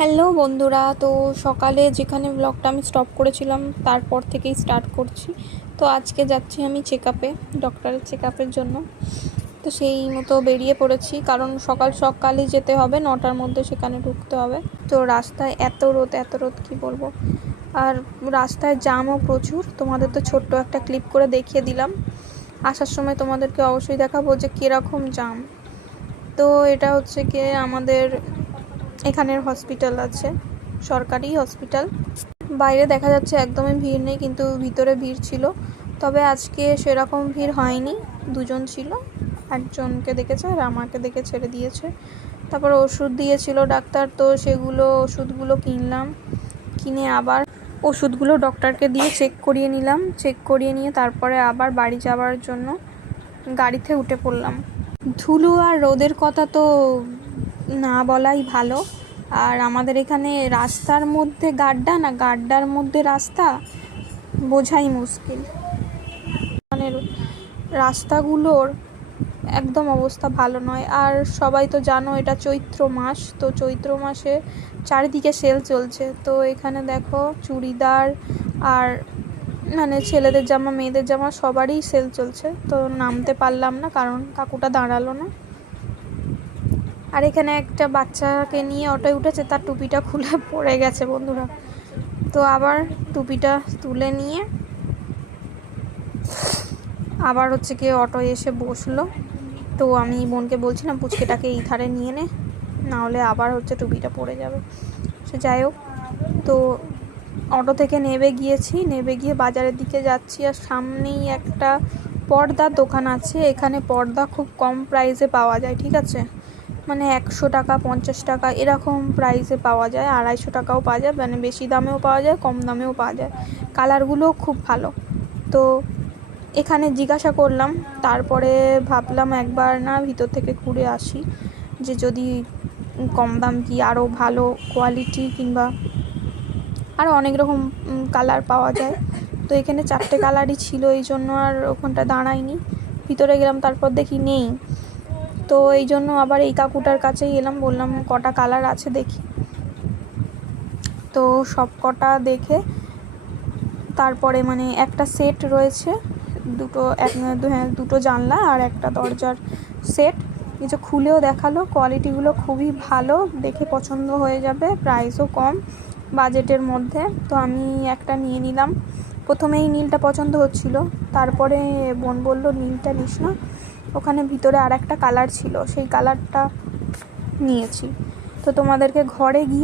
Hello বন্ধুরা, তো সকালে যেখানে ব্লগটা আমি স্টপ করেছিলাম তারপর থেকেই স্টার্ট করছি। তো আজকে যাচ্ছি আমি ডক্টরের চেক আপের জন্য। তো সেই মতো বেরিয়ে পড়েছি, কারণ সকালই যেতে হবে, 9টার মধ্যে সেখানে ঢুকতে হবে। তো রাস্তায় এত রোদ কি বলবো, আর রাস্তায় জ্যামও প্রচুর। তোমাদের তো ছোট্ট একটা ক্লিপ করে দেখিয়ে দিলাম, আসার সময় তোমাদেরকে অবশ্যই দেখাবো যে কীরকম জ্যাম। তো এটা হচ্ছে কি আমাদের এখানের হসপিটাল আছে, সরকারি হসপিটাল। বাইরে দেখা যাচ্ছে একদমই ভিড় নেই, কিন্তু ভিতরে ভিড় ছিল। তবে আজকে সেরকম ভিড় হয়নি, দুজন ছিল, একজনকে দেখেছে আর আমাকে দেখে ছেড়ে দিয়েছে। তারপর ওষুধ দিয়েছিল ডাক্তার, তো ওষুধগুলো কিনে আবার ওষুধগুলো ডক্টরকে দিয়ে চেক করিয়ে নিলাম। চেক করিয়ে নিয়ে তারপরে আবার বাড়ি যাওয়ার জন্য গাড়িতে উঠে পড়লাম। ধুলো আর রোদের কথা তো না বলাই ভালো। আর আমাদের এখানে রাস্তার মধ্যে গাড্ডার মধ্যে রাস্তা, বোঝাই মুশকিল। মানে রাস্তাগুলোর একদম অবস্থা ভালো নয়। আর সবাই তো জানো এটা চৈত্র মাস, তো চৈত্র মাসে চারিদিকে সেল চলছে। তো এখানে দেখো চুড়িদার আর মানে ছেলেদের জামা মেয়েদের জামা সবারই সেল চলছে। তো নামতে পারলাম না, কারণ কাকুটা দাঁড়ালো না। আর এখানে একটা বাচ্চাকে নিয়ে অটোয় উঠেছে, তার টুপিটা খুলে পড়ে গেছে বন্ধুরা। তো আবার টুপিটা তুলে নিয়ে আবার হচ্ছে কি অটোয় এসে বসলো। তো আমি বোনকে বলছিলাম পুচকেটাকে এই ধারে নিয়ে নে, নাহলে আবার হচ্ছে টুপিটা পড়ে যাবে। সে যাই হোক, তো অটো থেকে নেমে গিয়ে বাজারের দিকে যাচ্ছি। আর সামনেই একটা পর্দার দোকান আছে। এখানে পর্দা খুব কম প্রাইসে পাওয়া যায়, ঠিক আছে, মানে 100 টাকা 50 টাকা এরকম প্রাইসে পাওয়া যায়, 250 টাকাও পাওয়া যায়, মানে বেশি দামেও পাওয়া যায়, কম দামেও পাওয়া যায়। কালারগুলোও খুব ভালো। তো এখানে জিজ্ঞাসা করলাম, তারপরে ভাবলাম একবার না ভিতর থেকে ঘুরে আসি, যে যদি কম দাম কি আরও ভালো কোয়ালিটি কিংবা আরও অনেক রকম কালার পাওয়া যায়। তো এখানে 4টে কালারই ছিল, এই জন্য আর ওখানটা দাঁড়াইনি, ভিতরে গেলাম, তারপর দেখি নেই। তো এই জন্য আবার এই কাকুটার কাছেই এলাম, বললাম কটা কালার আছে দেখি। তো সব কটা দেখে তারপরে মানে একটা সেট রয়েছে, দুটো জানলা আর একটা দরজার সেট, কিছু খুলেও দেখালো, কোয়ালিটিগুলো খুবই ভালো, দেখে পছন্দ হয়ে যাবে, প্রাইসও কম, বাজেটের মধ্যে। তো আমি একটা নিয়ে নিলাম। প্রথমেই নীলটা পছন্দ হচ্ছিল, তারপরে বোন বলল নীলটা নিস না, ওখানে ভিতরে আর একটা কালার ছিল, সেই কালারটা নিয়েছি। তো তোমাদেরকে ঘরে গিয়ে